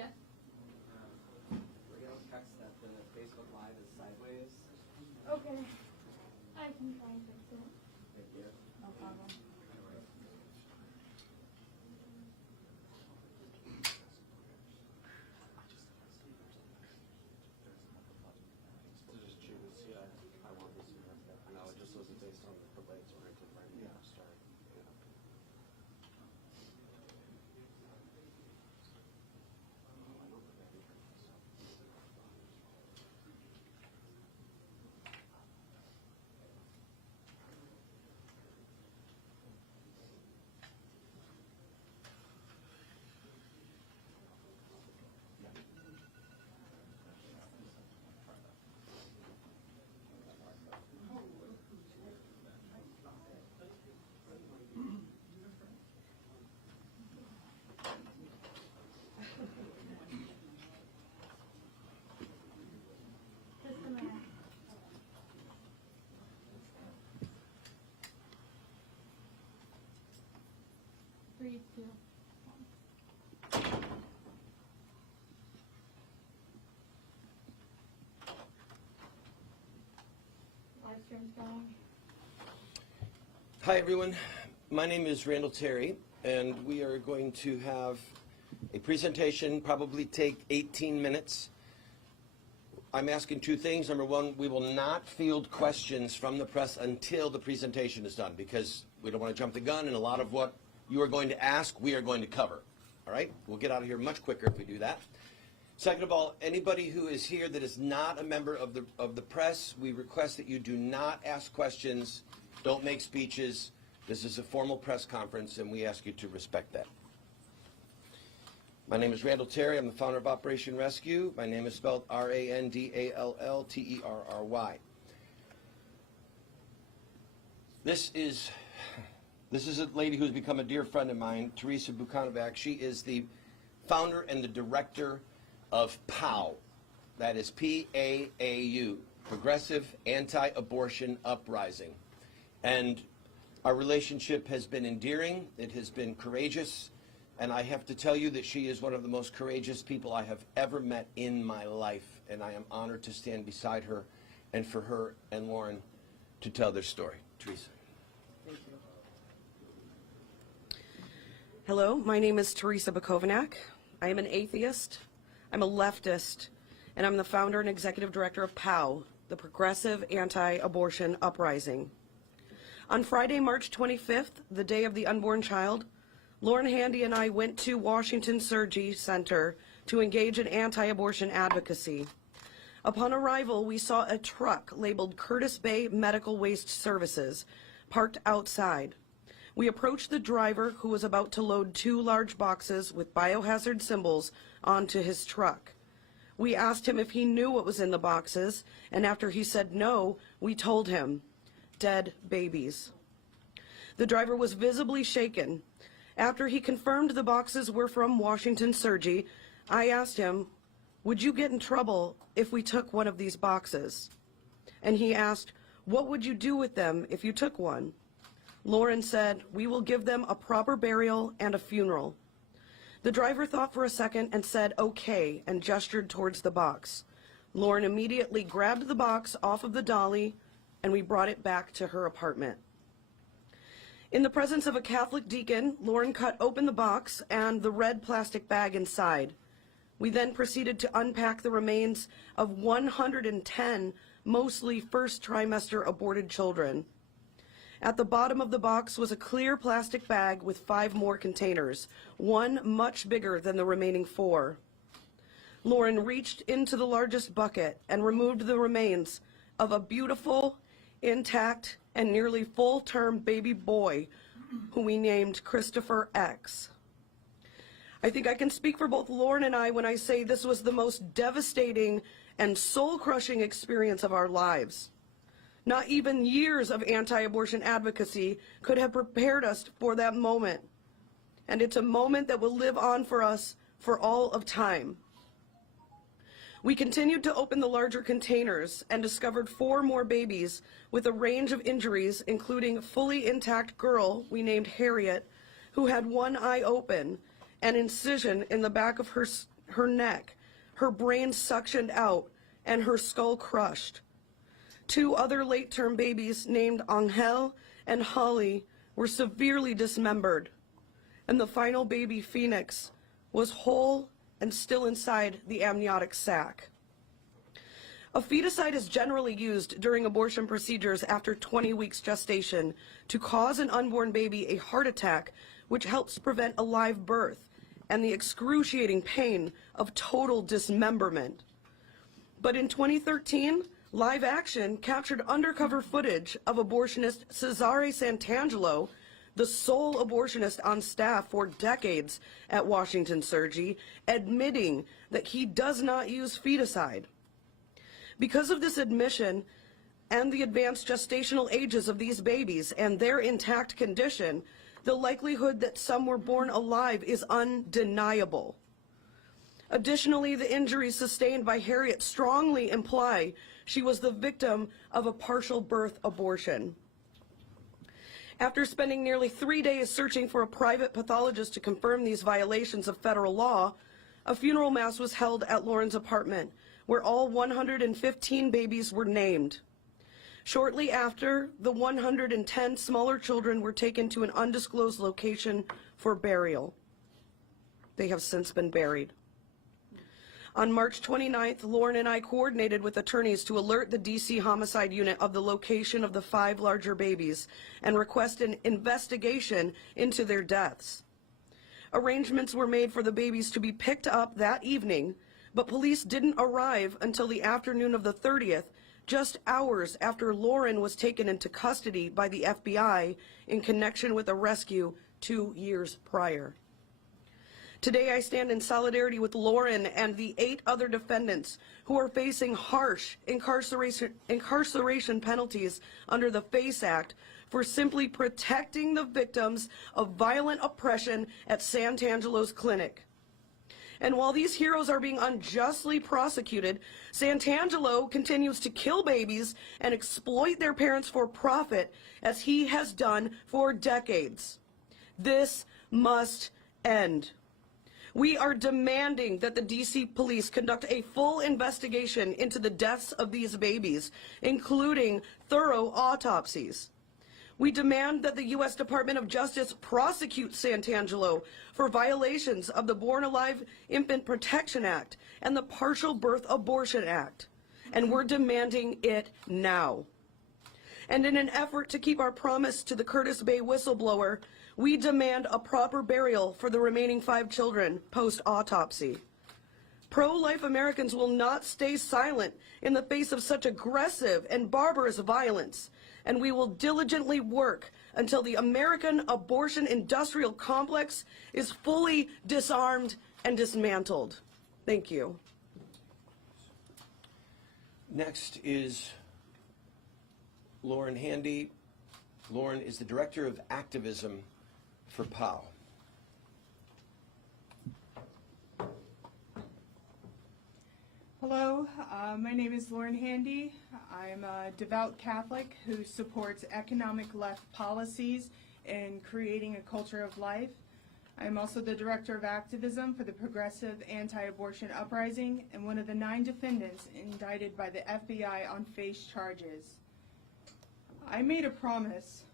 Yes. We're going to text that the Facebook Live is sideways. Okay. I can try and fix it. Thank you. No problem. Just choose, yeah, I want this and that. No, it just wasn't based on the legs oriented right now. Start. Yeah. Just a minute. Three, two, one. Live stream's going. Hi everyone, my name is Randall Terry, and we are going to have a presentation, probably take 18 minutes. I'm asking two things. Number one, we will not field questions from the press until the presentation is done, because we don't want to jump the gun, and a lot of what you are going to ask, we are going to cover. All right? We'll get out of here much quicker if we do that. Second of all, anybody who is here that is not a member of the press, we request that you do not ask questions, don't make speeches. This is a formal press conference, and we ask you to respect that. My name is Randall Terry. I'm the founder of Operation Rescue. My name is spelled R-A-N-D-A-L-L-T-E-R-R-Y. This is a lady who has become a dear friend of mine, Teresa Bukanovac. She is the founder and the director of PAU. That is P-A-A-U, Progressive Anti-Abortion Uprising. And our relationship has been endearing. It has been courageous. And I have to tell you that she is one of the most courageous people I have ever met in my life. And I am honored to stand beside her and for her and Lauren to tell their story. Teresa. Thank you. Hello, my name is Teresa Bukanovac. I am an atheist, I'm a leftist, and I'm the founder and executive director of PAU, the Progressive Anti-Abortion Uprising. On Friday, March 25th, the day of the unborn child, Lauren Handy and I went to Washington Surgery Center to engage in anti-abortion advocacy. Upon arrival, we saw a truck labeled Curtis Bay Medical Waste Services parked outside. We approached the driver, who was about to load 2 large boxes with biohazard symbols onto his truck. We asked him if he knew what was in the boxes, and after he said no, we told him, dead babies. The driver was visibly shaken. After he confirmed the boxes were from Washington Surgery, I asked him, would you get in trouble if we took one of these boxes? And he asked, what would you do with them if you took one? Lauren said, we will give them a proper burial and a funeral. The driver thought for a second and said, okay, and gestured towards the box. Lauren immediately grabbed the box off of the dolly, and we brought it back to her apartment. In the presence of a Catholic deacon, Lauren cut open the box and the red plastic bag inside. We then proceeded to unpack the remains of 110 mostly first trimester aborted children. At the bottom of the box was a clear plastic bag with 5 more containers, one much bigger than the remaining 4. Lauren reached into the largest bucket and removed the remains of a beautiful, intact, and nearly full-term baby boy who we named Christopher X. I think I can speak for both Lauren and I when I say this was the most devastating and soul-crushing experience of our lives. Not even years of anti-abortion advocacy could have prepared us for that moment. And it's a moment that will live on for us for all of time. We continued to open the larger containers and discovered 4 more babies with a range of injuries, including a fully intact girl we named Harriet, who had one eye open, an incision in the back of her neck, her brain suctioned out, and her skull crushed. 2 other late-term babies named Angel and Holly were severely dismembered, and the final baby, Phoenix, was whole and still inside the amniotic sac. A feticide is generally used during abortion procedures after 20 weeks gestation to cause an unborn baby a heart attack, which helps prevent a live birth and the excruciating pain of total dismemberment. But in 2013, Live Action captured undercover footage of abortionist Cesare Santangelo, the sole abortionist on staff for decades at Washington Surgery, admitting that he does not use feticide. Because of this admission and the advanced gestational ages of these babies and their intact condition, the likelihood that some were born alive is undeniable. Additionally, the injuries sustained by Harriet strongly imply she was the victim of a partial birth abortion. After spending nearly 3 days searching for a private pathologist to confirm these violations of federal law, a funeral mass was held at Lauren's apartment, where all 115 babies were named. Shortly after, the 110 smaller children were taken to an undisclosed location for burial. They have since been buried. On March 29th, Lauren and I coordinated with attorneys to alert the DC Homicide Unit of the location of the 5 larger babies and request an investigation into their deaths. Arrangements were made for the babies to be picked up that evening, but police didn't arrive until the afternoon of the 30th, just hours after Lauren was taken into custody by the FBI in connection with a rescue 2 years prior. Today I stand in solidarity with Lauren and the 8 other defendants who are facing harsh incarceration penalties under the FACE Act for simply protecting the victims of violent oppression at Santangelo's clinic. And while these heroes are being unjustly prosecuted, Santangelo continues to kill babies and exploit their parents for profit, as he has done for decades. This must end. We are demanding that the DC police conduct a full investigation into the deaths of these babies, including thorough autopsies. We demand that the U.S. Department of Justice prosecute Santangelo for violations of the Born Alive Infant Protection Act and the Partial Birth Abortion Act. And we're demanding it now. And in an effort to keep our promise to the Curtis Bay whistleblower, we demand a proper burial for the remaining 5 children post-autopsy. Pro-life Americans will not stay silent in the face of such aggressive and barbarous violence, and we will diligently work until the American abortion industrial complex is fully disarmed and dismantled. Thank you. Next is Lauren Handy. Lauren is the Director of Activism for POW. Hello, my name is Lauren Handy. I'm a devout Catholic who supports economic left policies in creating a culture of life. I'm also the Director of Activism for the Progressive Anti-Abortion Uprising and one of the 9 defendants indicted by the FBI on FACE charges. I made a promise,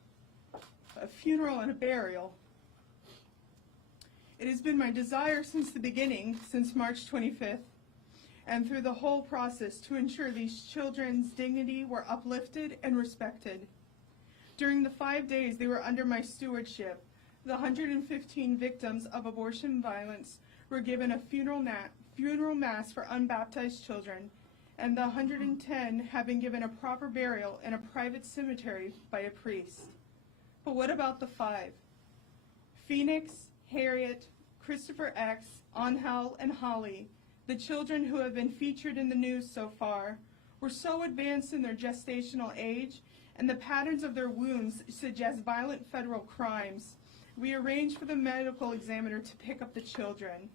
a funeral and a burial. It has been my desire since the beginning, since March 25th, and through the whole process to ensure these children's dignity were uplifted and respected. During the 5 days they were under my stewardship, the 115 victims of abortion violence were given a funeral mass for unbaptized children, and the 110 have been given a proper burial in a private cemetery by a priest. But what about the 5? Phoenix, Harriet, Christopher X, Angel, and Holly, the children who have been featured in the news so far, were so advanced in their gestational age, and the patterns of their wounds suggest violent federal crimes. We arranged for the medical examiner to pick up the children.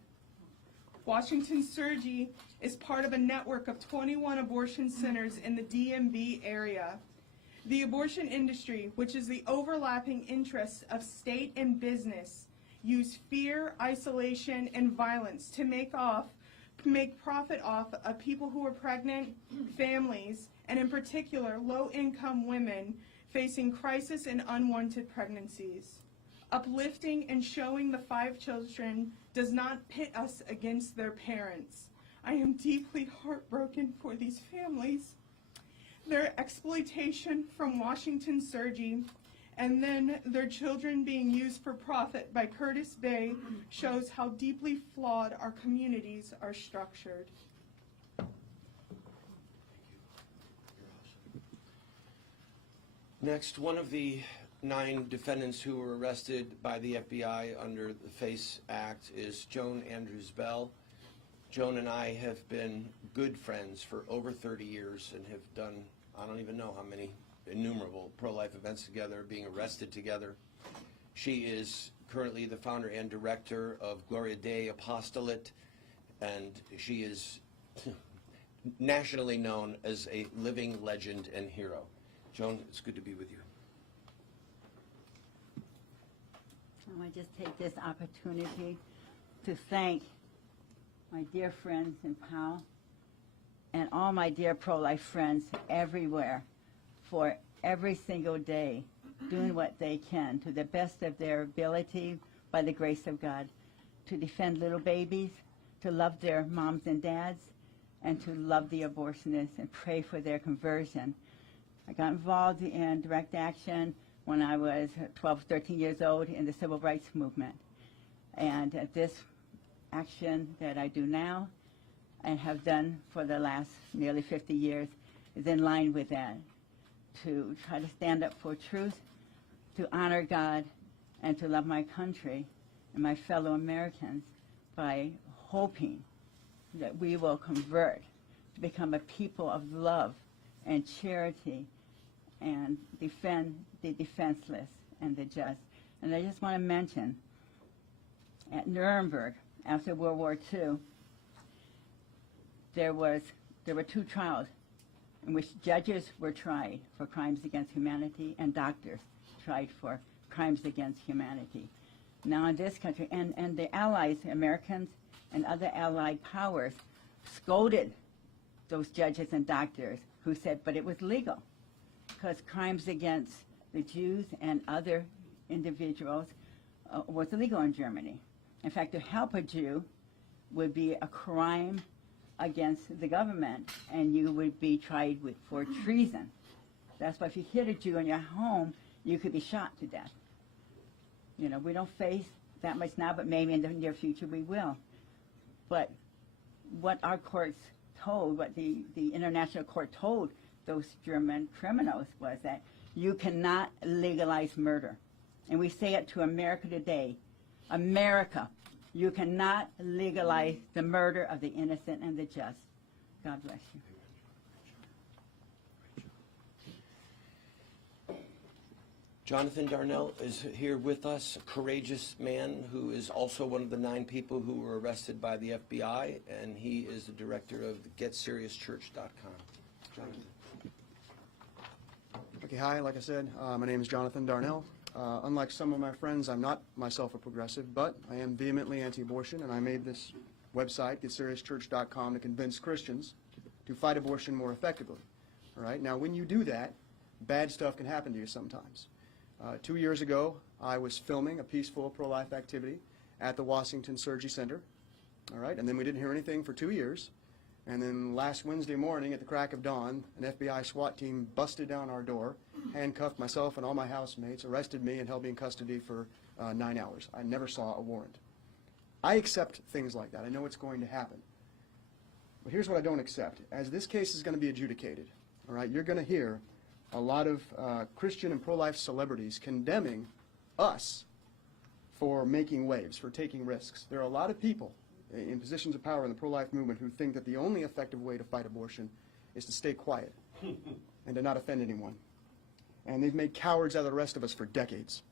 Washington Surgery is part of a network of 21 abortion centers in the DMV area. The abortion industry, which is the overlapping interests of state and business, use fear, isolation, and violence to make off make profit off of people who are pregnant, families, and in particular, low-income women facing crisis and unwanted pregnancies. Uplifting and showing the 5 children does not pit us against their parents. I am deeply heartbroken for these families. Their exploitation from Washington Surgery and then their children being used for profit by Curtis Bay shows how deeply flawed our communities are structured. Next, one of the 9 defendants who were arrested by the FBI under the FACE Act is Joan Andrews Bell. Joan and I have been good friends for over 30 years and have done, I don't even know how many, innumerable pro-life events together, being arrested together. She is currently the founder and director of Gloria Dei Apostolate, and she is nationally known as a living legend and hero. Joan, it's good to be with you. I want to just take this opportunity to thank my dear friends in POW and all my dear pro-life friends everywhere for every single day doing what they can to the best of their ability by the grace of God to defend little babies, to love their moms and dads, and to love the abortionists and pray for their conversion. I got involved in direct action when I was 12, 13 years old in the civil rights movement. And this action that I do now and have done for the last nearly 50 years is in line with that, to try to stand up for truth, to honor God, and to love my country and my fellow Americans by hoping that we will convert to become a people of love and charity and defend the defenseless and the just. And I just want to mention, at Nuremberg, after World War II, there were 2 trials in which judges were tried for crimes against humanity and doctors tried for crimes against humanity. Now in this country, and the Allies, Americans and other Allied powers, scolded those judges and doctors who said, but it was legal, because crimes against the Jews and other individuals was illegal in Germany. In fact, to help a Jew would be a crime against the government, and you would be tried for treason. That's why if you hit a Jew in your home, you could be shot to death. You know, we don't face that much now, but maybe in the near future we will. But what our courts told, what the International Court told those German criminals was that you cannot legalize murder. And we say it to America today. America, you cannot legalize the murder of the innocent and the just. God bless you. Jonathan Darnell is here with us, a courageous man who is also one of the 9 people who were arrested by the FBI, and he is the director of GetSeriousChurch.com. Jonathan. Okay, hi, like I said, my name is Jonathan Darnell. Unlike some of my friends, I'm not myself a progressive, but I am vehemently anti-abortion, and I made this website, GetSeriousChurch.com, to convince Christians to fight abortion more effectively. All right, now when you do that, bad stuff can happen to you sometimes. 2 years ago, I was filming a peaceful pro-life activity at the Washington Surgery Center, all right, and then we didn't hear anything for 2 years. And then last Wednesday morning at the crack of dawn, an FBI SWAT team busted down our door, handcuffed myself and all my housemates, arrested me, and held me in custody for 9 hours. I never saw a warrant. I accept things like that. I know it's going to happen. But here's what I don't accept. As this case is going to be adjudicated, all right, you're going to hear a lot of Christian and pro-life celebrities condemning us for making waves, for taking risks. There are a lot of people in positions of power in the pro-life movement who think that the only effective way to fight abortion is to stay quiet and to not offend anyone. And they've made cowards out of the rest of us for decades.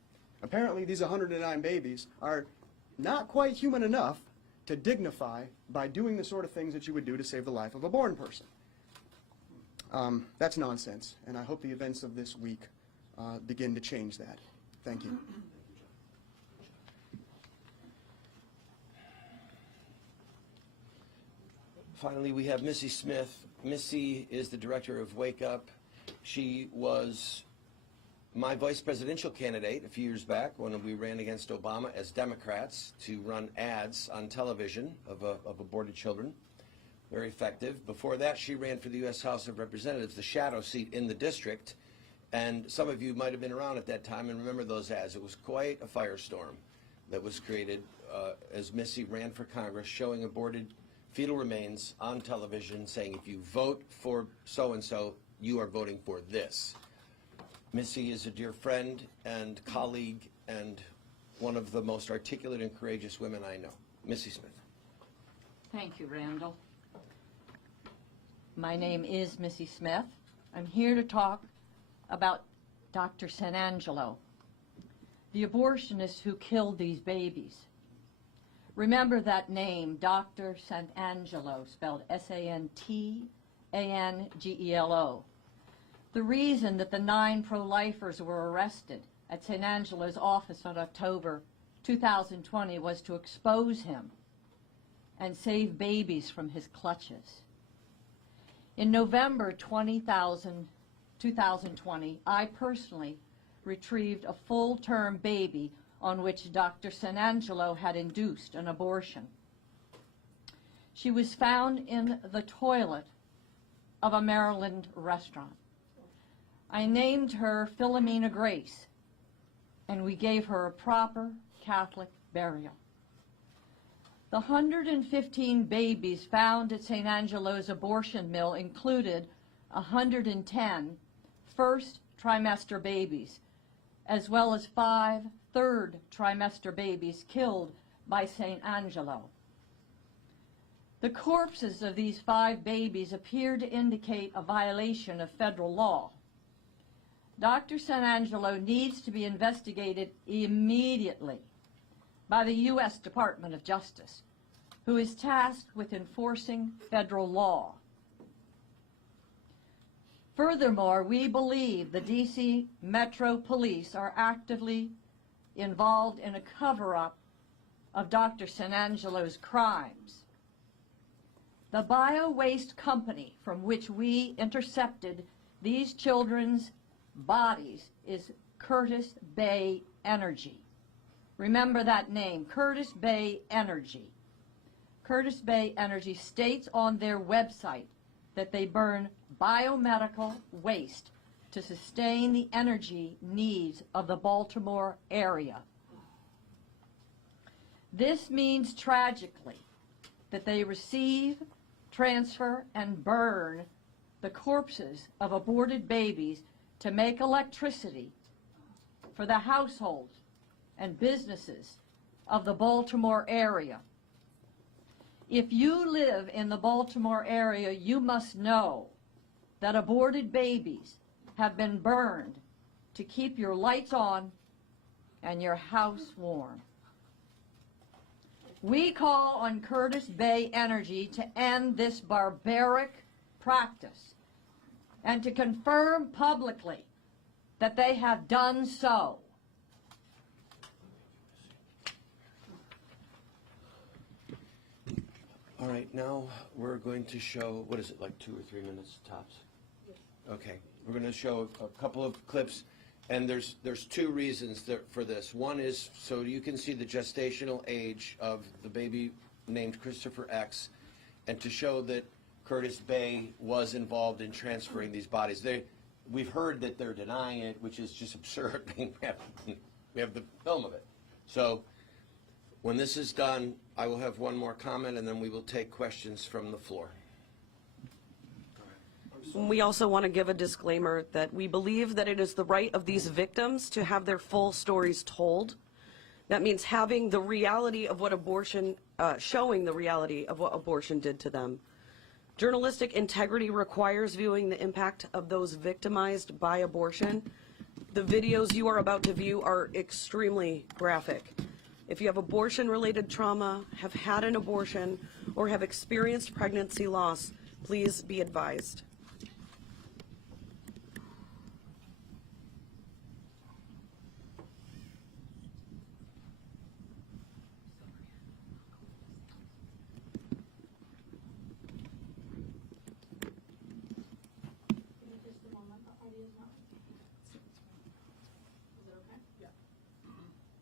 Apparently, these 109 babies are not quite human enough to dignify by doing the sort of things that you would do to save the life of a born person. That's nonsense, and I hope the events of this week begin to change that. Thank you. finally, we have Missy Smith. Missy is the director of Wake Up. She was my vice presidential candidate a few years back when we ran against Obama as Democrats to run ads on television of aborted children. Very effective. Before that, she ran for the U.S. House of Representatives, the shadow seat in the district. And some of you might have been around at that time and remember those ads. It was quite a firestorm that was created as Missy ran for Congress, showing aborted fetal remains on television, saying, if you vote for so-and-so, you are voting for this. Missy is a dear friend and colleague and one of the most articulate and courageous women I know. Missy Smith. Thank you, Randall. My name is Missy Smith. I'm here to talk about Dr. Santangelo, the abortionist who killed these babies. Remember that name, Dr. Santangelo, spelled S-A-N-T-A-N-G-E-L-O. The reason that the 9 pro-lifers were arrested at St. Angelo's office on October 2020 was to expose him and save babies from his clutches. In November 2020, I personally retrieved a full-term baby on which Dr. Santangelo had induced an abortion. She was found in the toilet of a Maryland restaurant. I named her Philomena Grace, and we gave her a proper Catholic burial. The 115 babies found at St. Angelo's abortion mill included 110 first trimester babies, as well as 5 third trimester babies killed by St. Angelo. The corpses of these 5 babies appear to indicate a violation of federal law. Dr. Santangelo needs to be investigated immediately by the U.S. Department of Justice, who is tasked with enforcing federal law. Furthermore, we believe the D.C. Metro Police are actively involved in a cover-up of Dr. Santangelo's crimes. The bio-waste company from which we intercepted these children's bodies is Curtis Bay Energy. Remember that name, Curtis Bay Energy. Curtis Bay Energy states on their website that they burn biomedical waste to sustain the energy needs of the Baltimore area. This means tragically that they receive, transfer, and burn the corpses of aborted babies to make electricity for the households and businesses of the Baltimore area. If you live in the Baltimore area, you must know that aborted babies have been burned to keep your lights on and your house warm. We call on Curtis Bay Energy to end this barbaric practice and to confirm publicly that they have done so. All right, now we're going to show, what is it, like 2 or 3 minutes tops? Yes. Okay, we're going to show a couple of clips, and there's 2 reasons for this. One is so you can see the gestational age of the baby named Christopher X, and to show that Curtis Bay was involved in transferring these bodies. We've heard that they're denying it, which is just absurd. We have the film of it. So when this is done, I will have one more comment, and then we will take questions from the floor. We also want to give a disclaimer that we believe that it is the right of these victims to have their full stories told. That means having the reality of what abortion, showing the reality of what abortion did to them. Journalistic integrity requires viewing the impact of those victimized by abortion. The videos you are about to view are extremely graphic. If you have abortion-related trauma, have had an abortion, or have experienced pregnancy loss, please be advised.